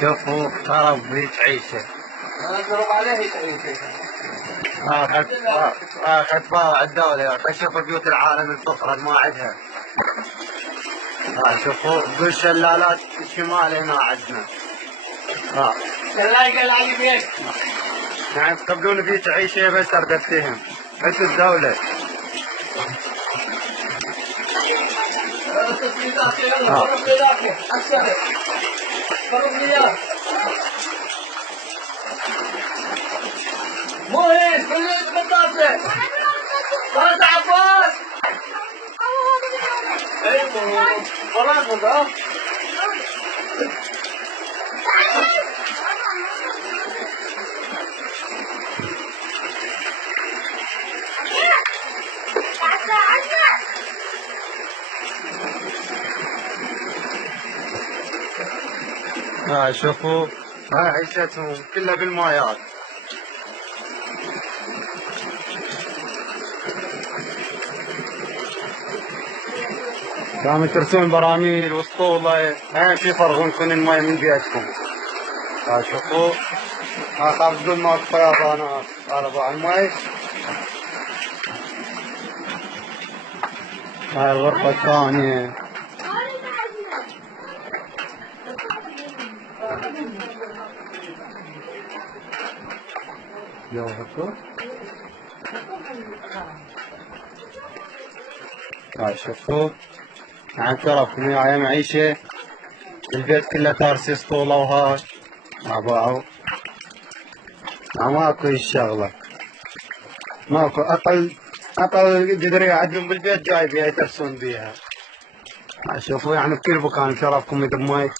شوفوا خرب بيت عيشه. اضرب عليه تعيشه. اخذ باع الدولة. شوفوا بيوت العالم الفقراء ما عندها. شوفوا كل شلالات الشمال هنا عندنا. شلايق العالمين. يعني تقبلون بيت عيشه بس اردفتهم. انتوا الدولة. مو هين كله بالطاسة. طاسة عباس. ايوه خلاص بقى. شوفوا هاي عيشتهم كلها بالمايات. قاموا يترسون براميل واسطوله. في فرغون كون الماي من بيتكم. شوفوا خافوا ما فيضانات. هذا باع الماي. هاي الغرفة الثانية. شوفوا عن شرفكم يا معيشة. البيت كله تارسي اسطولة وهاي. باعوا. ماكو الشغلة. ماكو اقل قدرية عندهم بالبيت جاي بيها يترسون بيها. شوفوا يعني بكل مكان شرفكم يدمي.